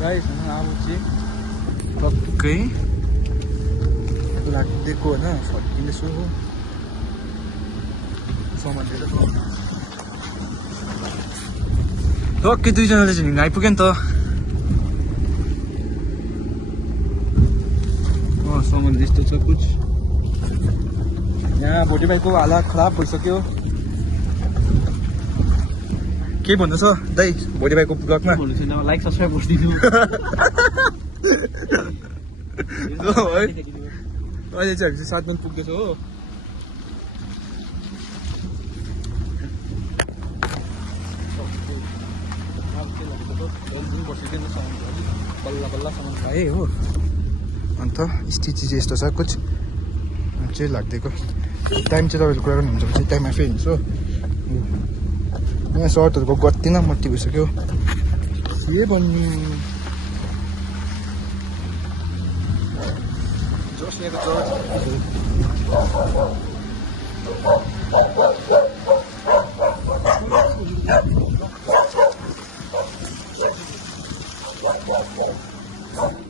guys अब चाहिँ टक्कै लाग्दिएको होइन फर्किँदैछु सामान लिएर टक्कै दुईजनाले चाहिँ हिँड्न आइपुग्यो नि त सामान यस्तो छ कुछ यहाँ भोटे भाइको हालत खराब भइसक्यो के भन्नु छ दाइ भोटे भाइको ब्लगमा लाइक सब्सक्राइब गरिदिनु है अहिले चाहिँ हामी 7 बजी पुग्दैछ हो बल्ल बल्ल सामान पाएँ हो अन्त स्थिति चाहिँ यस्तो छ कुछ चाहिँ लाग्दिएको टाइम चाहिँ तपाईँले कुरा गर्नुहुन्छ भने टाइम आफै हिँड्छु यहाँ सर्टहरूको गत्ती न मट्टी भइसक्यो के भन्नु जोस यहाँको चर्च